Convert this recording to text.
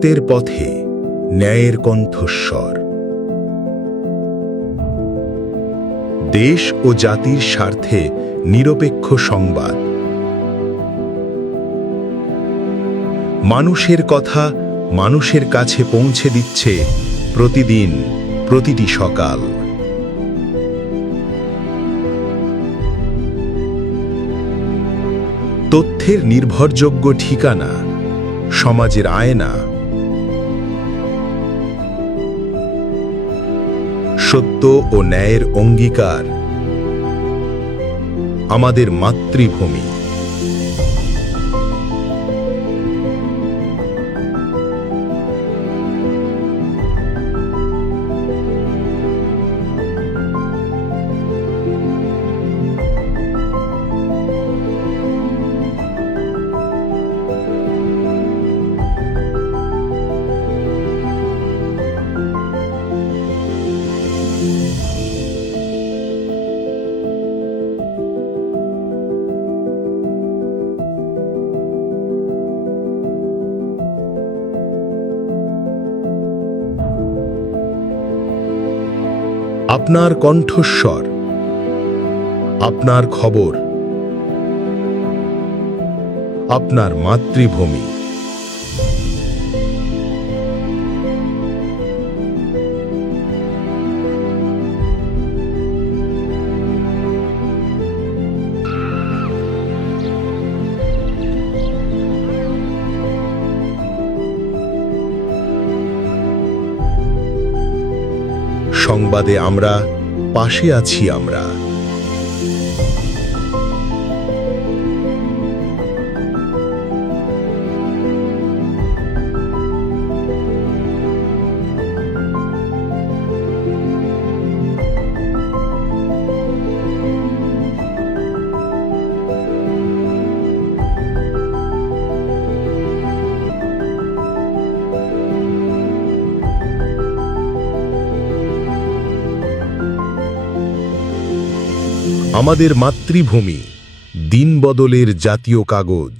সত্যের পথে ন্যায়ের কণ্ঠস্বর। দেশ ও জাতির স্বার্থে নিরপেক্ষ সংবাদ। মানুষের কথা মানুষের কাছে পৌঁছে দিচ্ছে প্রতিদিন, প্রতিটি সকাল। তথ্যের নির্ভরযোগ্য ঠিকানা, সমাজের আয়না। সত্য ও ন্যায়ের অঙ্গীকার, আমাদের মাতৃভূমি। আপনার কণ্ঠস্বর, আপনার খবর, আপনার মাতৃভূমি। সংবাদে আমরা পাশে আছি আমরা। আমাদের মাতৃভূমি, দিন বদলের জাতীয় কাগজ।